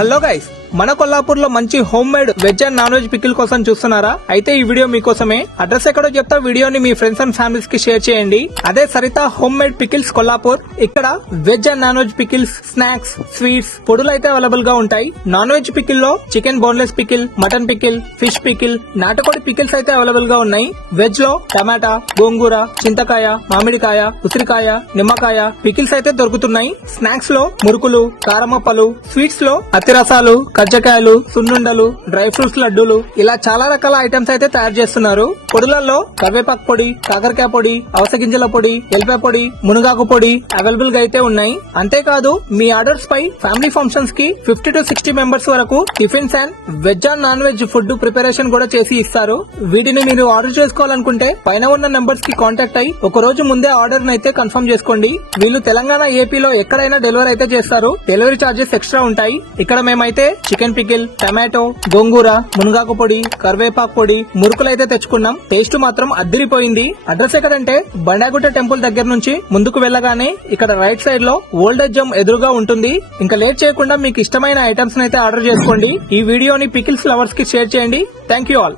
Hello guys, మన కొల్లాపూర్ లో మంచి home made veg and non veg pickle కోసం చూస్తున్నారా? అయితే ఈ వీడియో మీకోసమే. అడ్రస్ ఎక్కడో చెప్తా, వీడియోని మీ ఫ్రెండ్స్ అండ్ ఫ్యామిలీస్ కి షేర్ చేయండి. అదే Saritha home made pickles Kollapur. ఇక్కడ veg and non veg pickles, snacks, sweets, పొడులు అయితే అవైలబుల్ గా ఉంటాయి. నాన్ వెజ్ పికిల్ లో chicken boneless pickle, mutton pickle, fish pickle, నాటుకోడి పికిల్స్ అయితే అవైలబుల్ గా ఉన్నాయి. వెజ్ లో టమాటా, గోంగూర, చింతకాయ, మామిడికాయ, ఉసిరికాయ, నిమ్మకాయ పికిల్స్ అయితే దొరుకుతున్నాయి. స్నాక్స్ లో మురుకులు, కారమప్పలు, స్వీట్స్ లో అతిరసాలు, కజ్జకాయలు, సున్నుండలు, డ్రై ఫ్రూట్స్ లడ్డూలు, ఇలా చాలా రకాల ఐటమ్స్ అయితే తయారు చేస్తున్నారు. పొడులలో కరివేపాకు పొడి, కాకరకాయ పొడి, అవసగింజల పొడి, ఎల్లిపాయ పొడి, మునగాకు పొడి అవైలబుల్ గా అయితే ఉన్నాయి. అంతేకాదు మీ ఆర్డర్స్ పై ఫ్యామిలీ ఫంక్షన్స్ కి 50 to 60 మెంబర్స్ వరకు tiffins and veg and non veg food preparation కూడా చేసి ఇస్తారు. వీటిని మీరు ఆర్డర్ చేసుకోవాలనుకుంటే పైన ఉన్న నెంబర్స్ కి కాంటాక్ట్ అయ్యి ఒక రోజు ముందే ఆర్డర్ అయితే కన్ఫర్మ్ చేసుకోండి. వీళ్ళు తెలంగాణ, ఏపీలో ఎక్కడైనా డెలివరీ అయితే చేస్తారు. డెలివరీ చార్జెస్ ఎక్స్ట్రా ఉంటాయి. ఇక్కడ మేమైతే చికెన్ పికిల్, టమాటో, గోంగూర, మునగాకు పొడి, కరివేపాకు పొడి, మురుకులు అయితే తెచ్చుకున్నాం. టేస్ట్ మాత్రం అద్దిరిపోయింది. అడ్రస్ ఎక్కడంటే బండాగుట్ట టెంపుల్ దగ్గర నుంచి ముందుకు వెళ్ళగానే ఇక్కడ రైట్ సైడ్ లో ఓల్డేజ్ జమ్ ఎదురుగా ఉంటుంది. ఇంకా లేట్ చేయకుండా మీకు ఇష్టమైన ఐటమ్స్ అయితే ఆర్డర్ చేసుకోండి. ఈ వీడియోని పికిల్స్ లవర్స్ కి షేర్ చేయండి. Thank you all.